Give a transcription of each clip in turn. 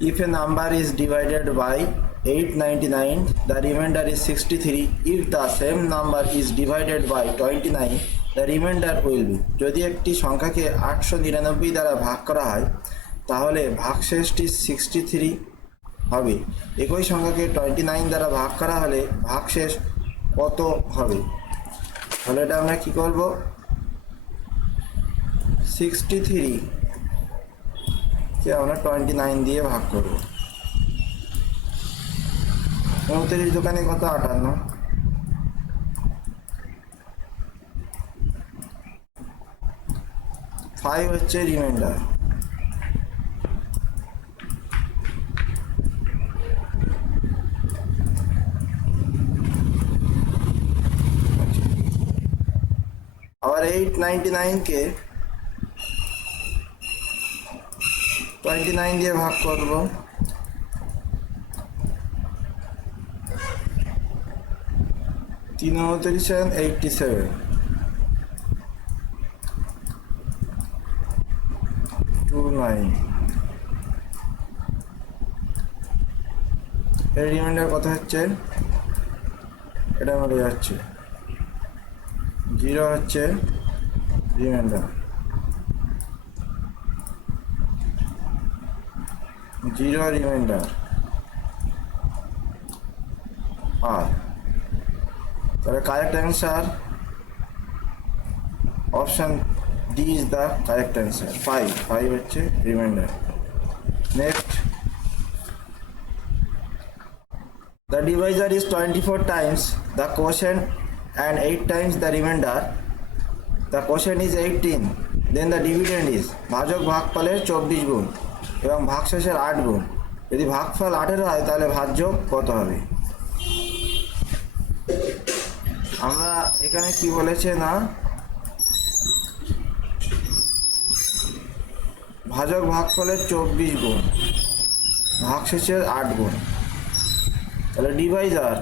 If a number is divided by 899, the remainder is 63. If the same number is divided by 29, the remainder will be. যদি একটি সংখ্যাকে 899 দ্বারা ভাগ করা হয় তাহলে ভাগশেষটি 63 হবে। একই সংখ্যাকে 29 দ্বারা ভাগ করা হলে ভাগশেষ কত হবে? তাহলে এটা আমরা কি করব? 63 কে আমরা 29 দিয়ে ভাগ করব। 29 দোকানে কত? 58। 5 হচ্ছে রিমাইন্ডার। আবার 899 কে 29 দিয়ে ভাগ করব। 387 29 এর রিমাইন্ডার কত হচ্ছে? এটা মনে যাচ্ছে 0 হচ্ছে রিমাইন্ডার, 0 রিমাইন্ডার আর তাহলে correct answer option D is the correct answer. 5 হচ্ছে reminder. Next, the divisor is 24 times the quotient and 8 times the remainder. The quotient is 18, then the dividend is ভাজক ভাগফলের 24 গুণ এবং ভাগশেষের 8 গুণ। যদি ভাগফল 18 হয় তাহলে ভাজ্য কত হবে? আমরা এখানে কি বলেছে না, ভাজক ভাগফলের 24 গুণ ভাগশেষের 8 গুণ। তাহলে ডিভাইজার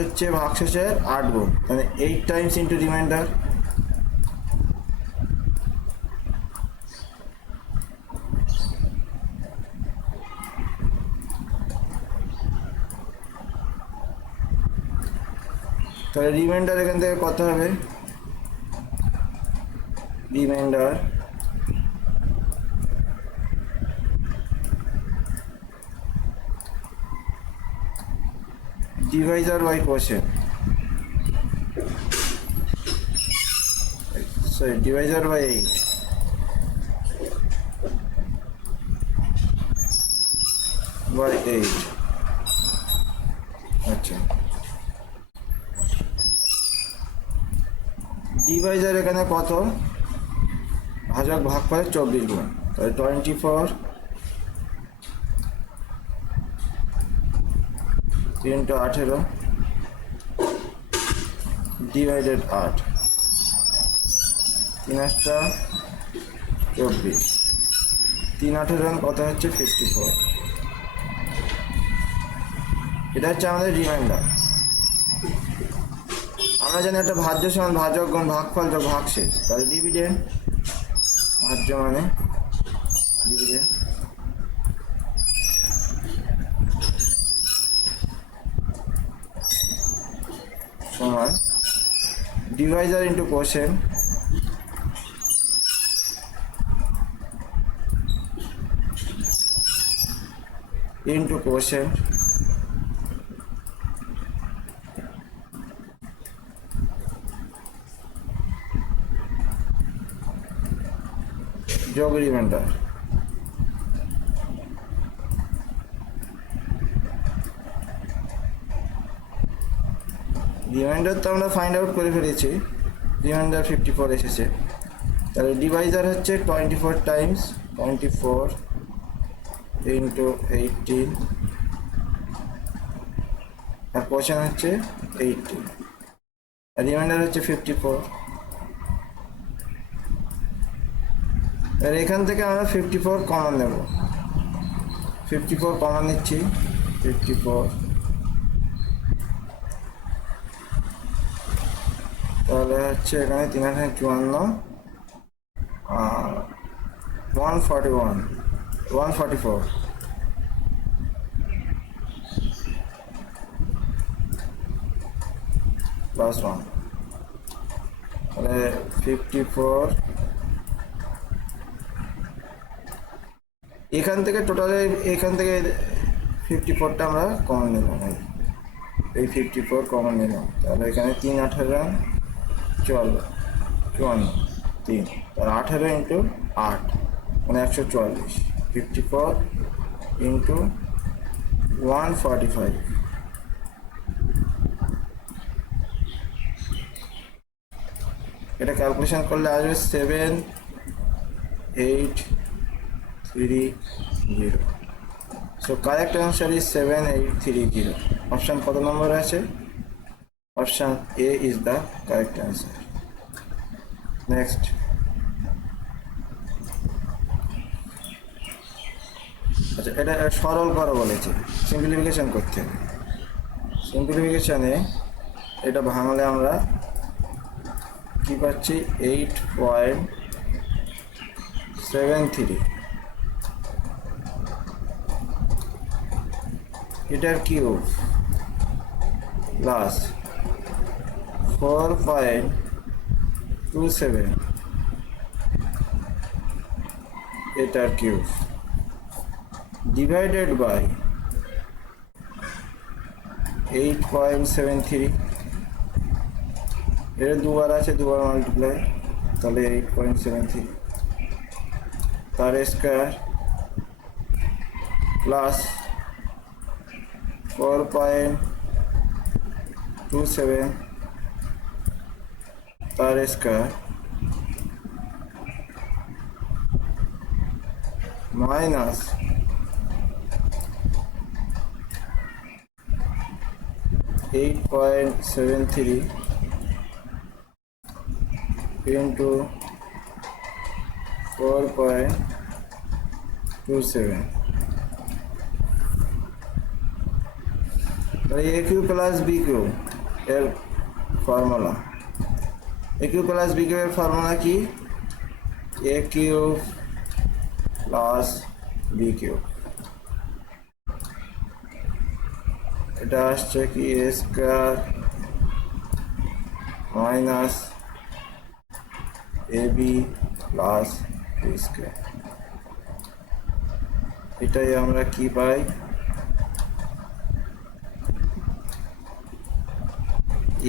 হচ্ছে ভাগশেষের 8 গুণ, মানে 8 টাইমস ইন্টু রিমাইন্ডার। তাহলে রিমাইন্ডার এখান থেকে কত হবে? Reminder divisor by quotient, sorry, divisor by 8 by 8। আচ্ছা, ডিভাইজার এখানে কত? ভাজক ভাগফলের 24 গুণ, তাহলে 24 3 × 18 ডিভাইডেড 8, 3 × 24, 3 × 18 কত হচ্ছে? 54। এটা হচ্ছে আমাদের রিমাইন্ডার। আমরা জানি একটা ভাজ্য সমান ভাজক গুণ ভাগফল যোগ ভাগশেষ, তাহলে ডিভিডেন্ড, ভাজ্য মানে ডিভিডেন্ড, সমান Deviser into quotient into quotient যোগ রিমাইন্ডার। রিমাইন্ডার তো আমরা ফাইন্ড আউট করে ফেলেছি, রিমাইন্ডার 54 এসেছে। তাহলে ডিভাইজার হচ্ছে 24 টাইমস 24 ইন্টু 18 আর কোশ্চেন হচ্ছে 80 আর রিমাইন্ডার হচ্ছে 54। আর এখান থেকে আমরা 54 কমন নেব, 54 কমন নিচ্ছি, 54 তাহলে হচ্ছে এখানে 354 আর 141 144 প্লাস 1 তাহলে 54। এখান থেকে টোটালে এখান থেকে 54টা আমরা কমন নিলাম, এই 54 কমন নিলাম। তাহলে এখানে 3 18 54 3 তার 18 ইন্টু 8 মানে 144। 54 ইন্টু 145 এটা ক্যালকুলেশন করলে আসবে 7830। So correct answer is 7830। Option কত নম্বর আছে? Option A is the correct answer. Next, আচ্ছা এটা সরল করো বলেছে, সিম্পলিফিকেশন করতে হবে। সিম্পলিফিকেশানে এটা ভাঙলে আমরা কি পাচ্ছি? 8.73 এটার কিউব প্লাস 4.27 এটার কিউব ডিভাইডেড বাই 8.73। এর দুবার আছে, দুবার মাল্টিপ্লাই, তাহলে 8.73 তার স্কয়ার প্লাস 4.27 তার স্কয়ার মাইনাস 8.73 into 4.27 এ কিউ প্লাস বি কিউ এর ফর্মুলা। এ কিউ প্লাস বি কিউ এর ফর্মুলা কি? এ কিউ প্লাস বি কিউ, এটা আসছে কি এ square minus A B plus B square. এটাই আমরা কি পাই?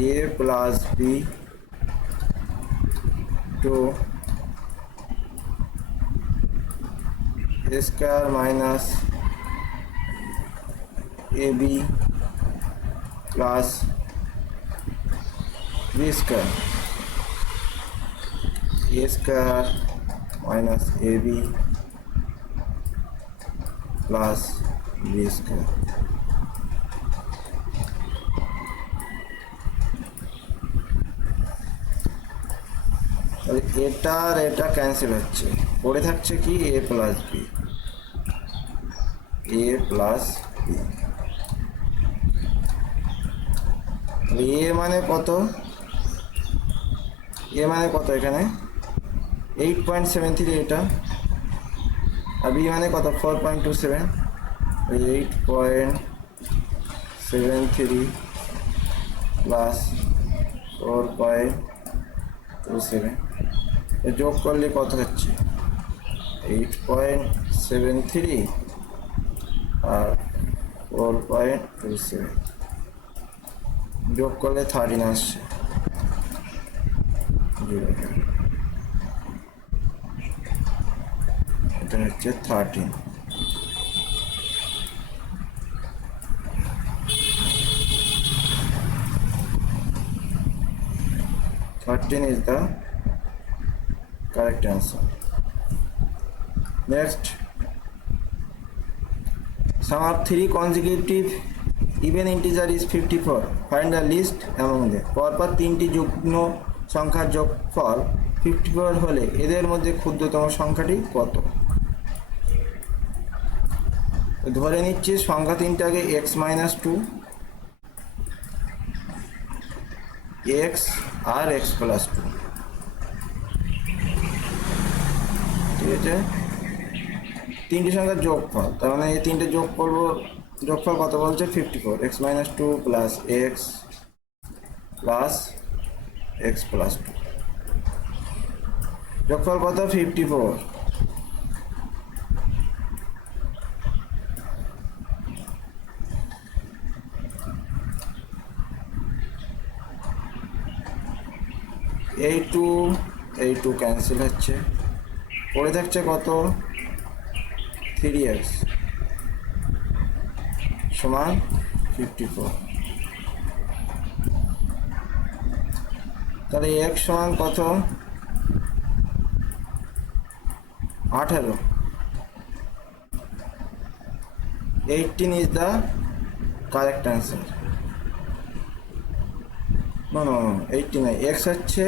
এ plus B two A square minus A B plus B square. A square minus A B plus B square. তাহলে এটা আর এটা ক্যান্সেল হচ্ছে, পড়ে থাকছে কি? এ প্লাস বি, এ প্লাস বি। এ মানে কত? এ মানে কত এখানে? 8.73 এটা, আর বি মানে কত? 4.27। 8.73 প্লাস 4.27 যোগ করলে কত হচ্ছে? 8.73 আর 4.27 যোগ করলে 13 আসছে। এটা হচ্ছে 13। is the correct answer. Next, sum of 3 consecutive even integer is 54. Find the least among them. পরপর 3টি যুগ্ম সংখ্যার যোগফল 54 হলে এদের মধ্যে ক্ষুদ্রতম সংখ্যাটি কত? ধরে নিচ্ছি সংখ্যা 3টাকে x - 2 এক্স আর এক্স প্লাস টু। ঠিক আছে, তিনটি সংখ্যার যোগফল, তার মানে এই তিনটে যোগ করবো, যোগফল কত বলছে 54, X minus two plus X plus X plus two, যোগফল কত 54। এই টু ক্যান্সেল হচ্ছে, পড়ে থাকছে কত 3x সমান 54। তাহলে x সমান কত 18। 18 is the correct answer. No, 18 নয়, x হচ্ছে,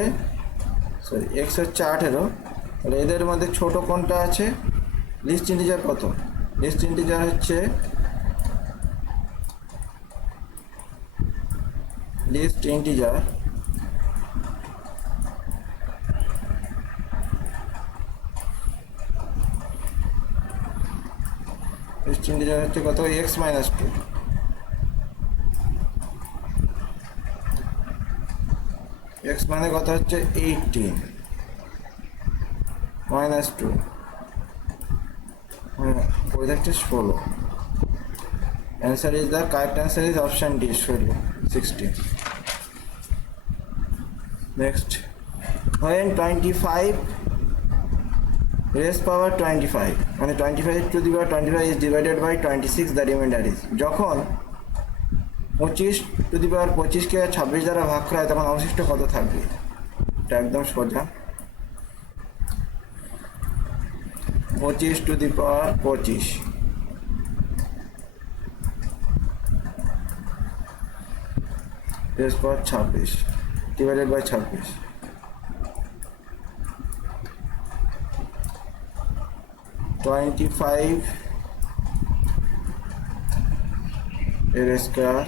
সরি x হচ্ছে 18। তাহলে এদের মধ্যে ছোট কোনটা আছে, লিস্ট ইন্টিজার কত, লিস্ট ইন্টিজার হচ্ছে লিস্ট ইন্টিজার হচ্ছে কত এক্স মাইনাস টু। এক্স মানে কত হচ্ছে 18 মাইনাস টু, ওই থাকছে 16। Answer is the correct answer is option D 16। Next, when 25 raised power 25 মানে 25 to the power 25 is divided by 26, the remainder is, যখন 25 to the power 25কে 26 দ্বারা ভাগ করা হয় তখন অবশিষ্ট কত থাকবে। এটা একদম সোজা, 25 to the power 25 raised power 26 divided by 26, $25 এর স্কয়ার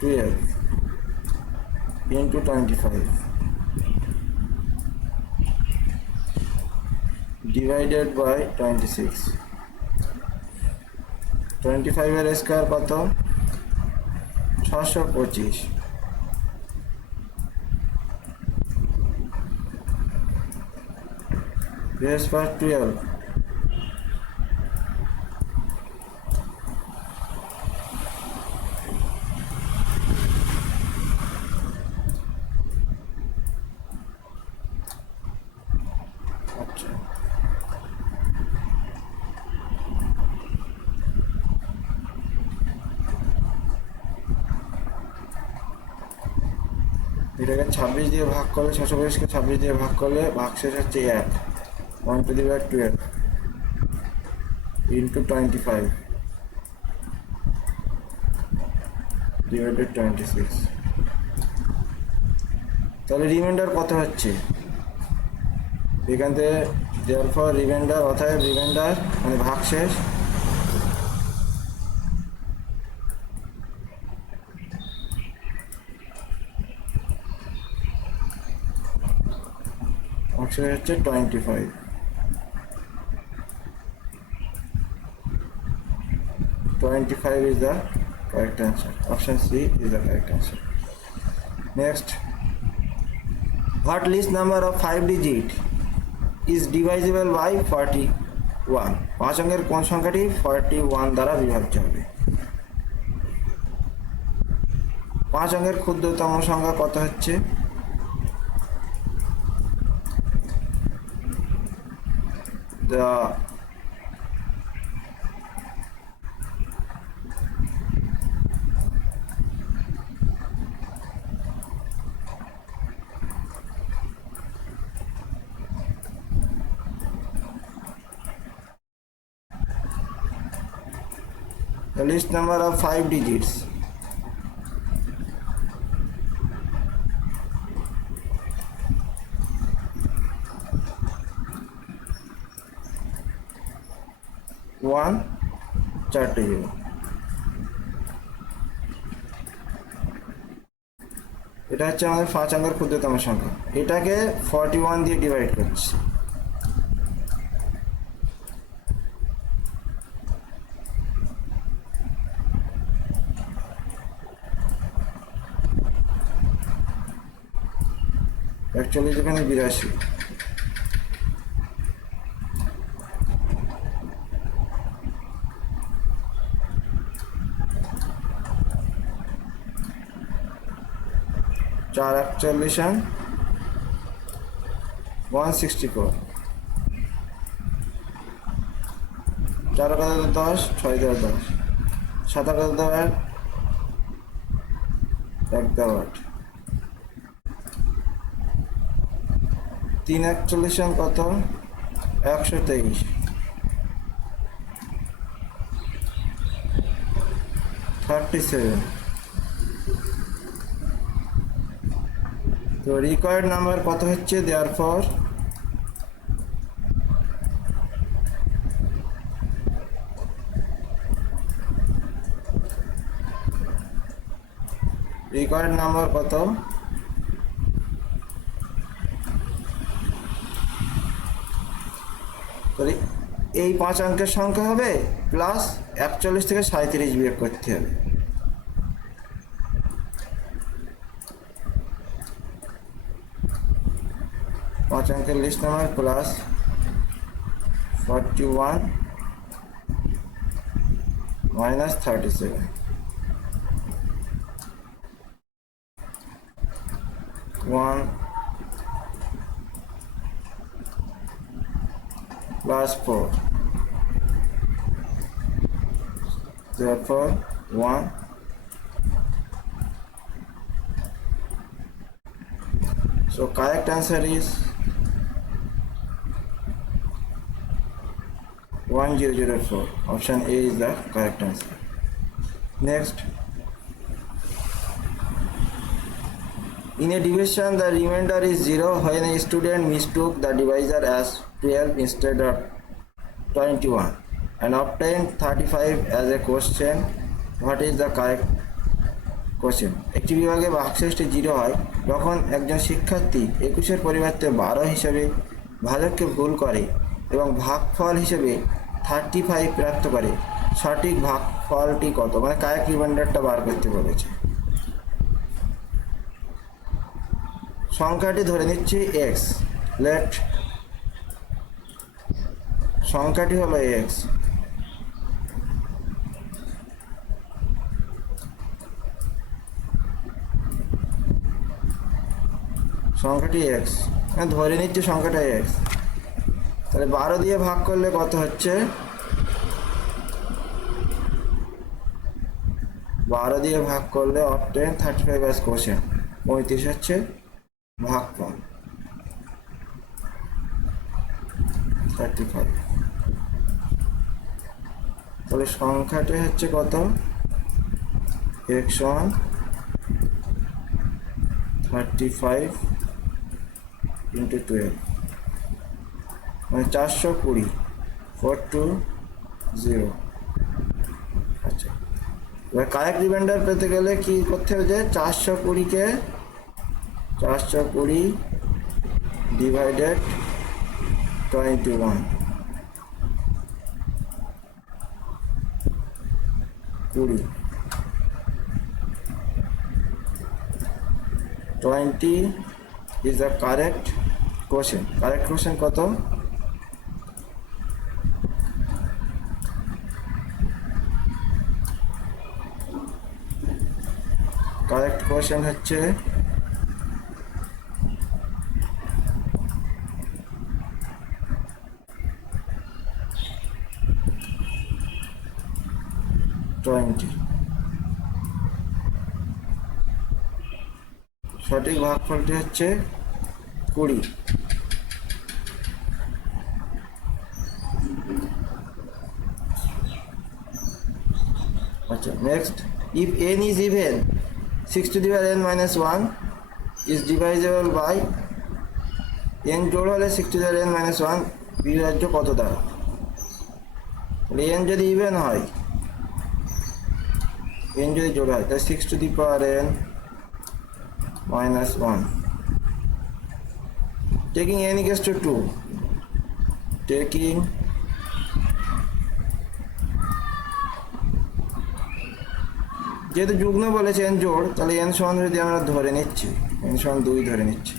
12 into 25 divided by 26, 25 এর স্কয়ার কত 625, raised by 12 আচ্ছা, এটাকে 26 দিয়ে ভাগ করলে, 625কে 26 দিয়ে ভাগ করলে ভাগশেষ হচ্ছে 1, 1 to the power 12 into 25 divided 26, তাহলে রিমাইন্ডার কত হচ্ছে এখান থেকে, therefore রিমাইন্ডার, অতএব রিমাইন্ডার মানে ভাগশেষ হচ্ছে 25। 25 is the correct answer. Option C is the correct answer. Next, what least number of 5 digit is divisible by 41? 5 অঙ্কের কোন সংখ্যাটি 41 দ্বারা বিভাজ্য হবে। 5 অঙ্কের ক্ষুদ্রতম সংখ্যা কত হচ্ছে, the least number of 5 digits one 4 0, এটা হচ্ছে আমাদের 5 অঙ্কের ক্ষুদ্রতম সংখ্যা, এটাকে 41 দিয়ে ডিভাইড করছি। অ্যাকচুয়ালি এখানে 82, চার 41 164, 4 10, 6 10, 7 10, 1 8, 3 41 কত 123, 37। তো রিকোয়ার্ড নাম্বার কত হচ্ছে, দেয়ারফর রিকোয়ার্ড নাম্বার কত, এই 5 অঙ্কের সংখ্যা হবে প্লাস 41 থেকে 37 বিয়োগ করতে হবে। পাঁচ অঙ্কের least number plus 41 minus 37, 1 plus 4, therefore 1. So correct answer is 1004. Option A is the correct answer. Next, in a division the remainder is 0 when a student mistook the divisor as 12 instead of 21 and obtained 35 as a quotient. What is the correct quotient? একটি বিভাগে ভাগশেষটি 0 হয় যখন একজন শিক্ষার্থী 21-এর পরিবর্তে 12 হিসেবে ভাজককে ভুল করে এবং ভাগফল হিসেবে 35 প্রাপ্ত করে। সঠিক ভাগফলটি কত, মানে কারেক্ট রিমাইন্ডারটা বার করতে বলেছে। সংখ্যাটি ধরে নিচ্ছি x, লেট সংখ্যাটি হলো x, সংখ্যাটি x, ধরে নিচ্ছি সংখ্যাটা x। তাহলে 12 দিয়ে ভাগ করলে কত হচ্ছে, 12 দিয়ে ভাগ করলে obtain 35 as quotient, 35 হচ্ছে ভাগফল 35। তাহলে সংখ্যাটি হচ্ছে কত, x সমান 35 into 12, মানে 420, 420। আচ্ছা, এবার কারেক্ট রিমাইন্ডার পেতে গেলে কি করতে হবে, যে 420কে 420 divided 21, 20, 20 is the correct quotient. Correct quotient কত, কারেক্ট কোশ্চেন হচ্ছে সঠিক ভাগফলটি হচ্ছে 20। আচ্ছা, next, if n is even 6 to the power n minus 1 is divisible by n জোড় হলে 6 to the power n minus 1 বিভাজ্য কত দ্বারা? n যদি ইভেন হয়, n যদি জোড় হয়, তাহলে 6 to the power n minus 1. Taking n equals to 2. Taking যেহেতু যুগ্ম বলেছেন জোড়, তাহলে n সমান যদি আমরা ধরে নিচ্ছি, n সমান 2 ধরে নিচ্ছি,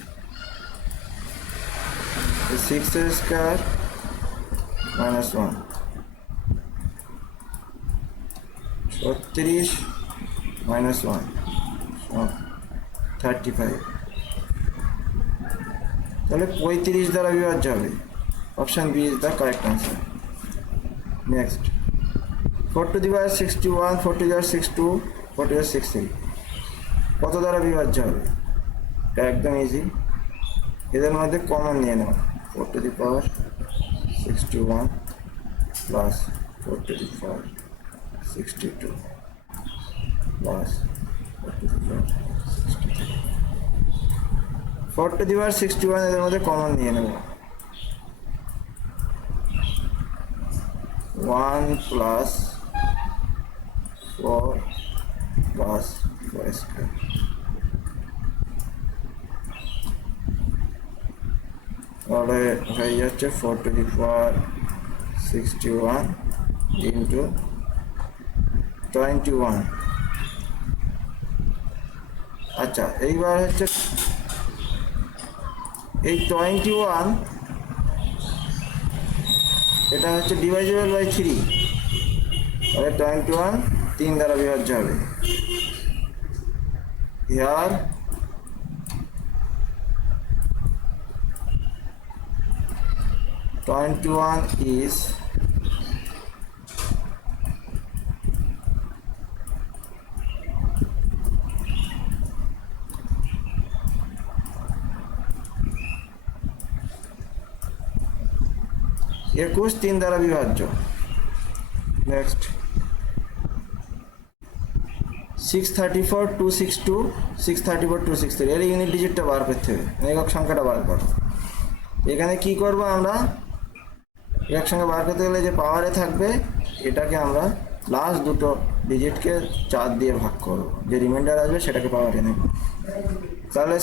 6 স্কয়ার minus 1 36 minus 1 35, তাহলে 35 দ্বারা বিভাজ্য হবে। Option B is the correct answer. Next 4 to the power 61, 4 to the power 62, 4 to the power 63 কত দ্বারা বিভাজ্য হবে? এটা একদম ইজি, এদের মধ্যে কমন নিয়ে নাও। 4 to the power 61 plus 4 to the power 62 plus 4 to the power 63, 4 to the power 61 এদের মধ্যে কমন নিয়ে নেব। 1 plus 4 plus 4 square, তাহলে হয়ে যাচ্ছে 4 to the power 61 into 21। আচ্ছা, এইবার হচ্ছে এই 21 এটা হচ্ছে ডিভাইজেবল বাই 3, তাহলে 21 3 দ্বারা বিভাজ্য হবে। হিয়ার (21) is একুশ 3 দ্বারা বিভাজ্য। নেক্সট 634 262 634 263 এর ইউনিট ডিজিটটা বার করতে হবে, একক সংখ্যাটা বার করো। এখানে কি করব আমরা? একক সংখ্যা বার করতে গেলে যে পাওয়ারে থাকবে এটাকে আমরা লাস্ট দুটো ডিজিটকে 4 দিয়ে ভাগ করব, যে রিমাইন্ডার আসবে সেটাকে পাওয়ারে নেব। তাহলে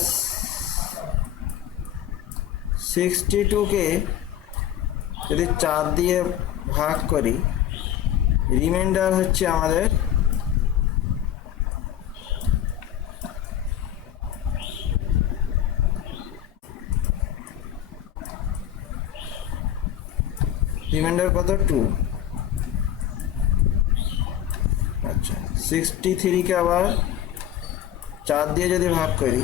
62কে যদি 4 দিয়ে ভাগ করি, রিমাইন্ডার হচ্ছে আমাদের কত? 2। আচ্ছা, 63কে আবার 4 দিয়ে যদি ভাগ করি,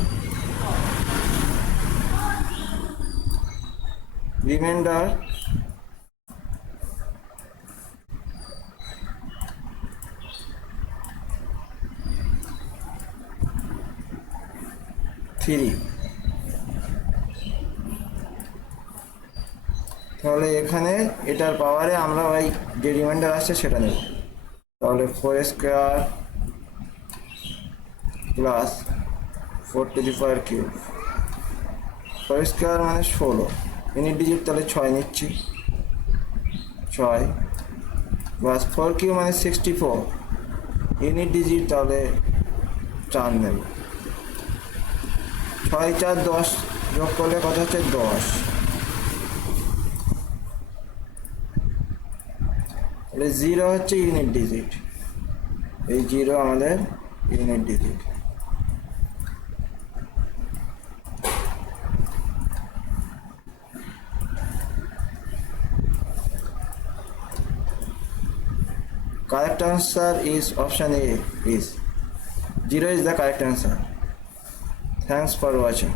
রিমাইন্ডার 3। তাহলে এখানে এটার পাওয়ারে আমরা ওই যে রিমাইন্ডার আসছে সেটা নেব। তাহলে 4 square plus 4 to the power cube, 4 square মানে 16, ইউনিট ডিজিট তাহলে 6 নিচ্ছি, 6 প্লাস 4 কিউব মানে 64, ইউনিট ডিজিট তাহলে 4 নেব। 6 4 10 যোগ করলে কত হচ্ছে? 10। তাহলে 0 হচ্ছে ইউনিট ডিজিট, এই 0 আমাদের unit digit. Correct answer is option A is 0 is the correct answer. Thanks for watching.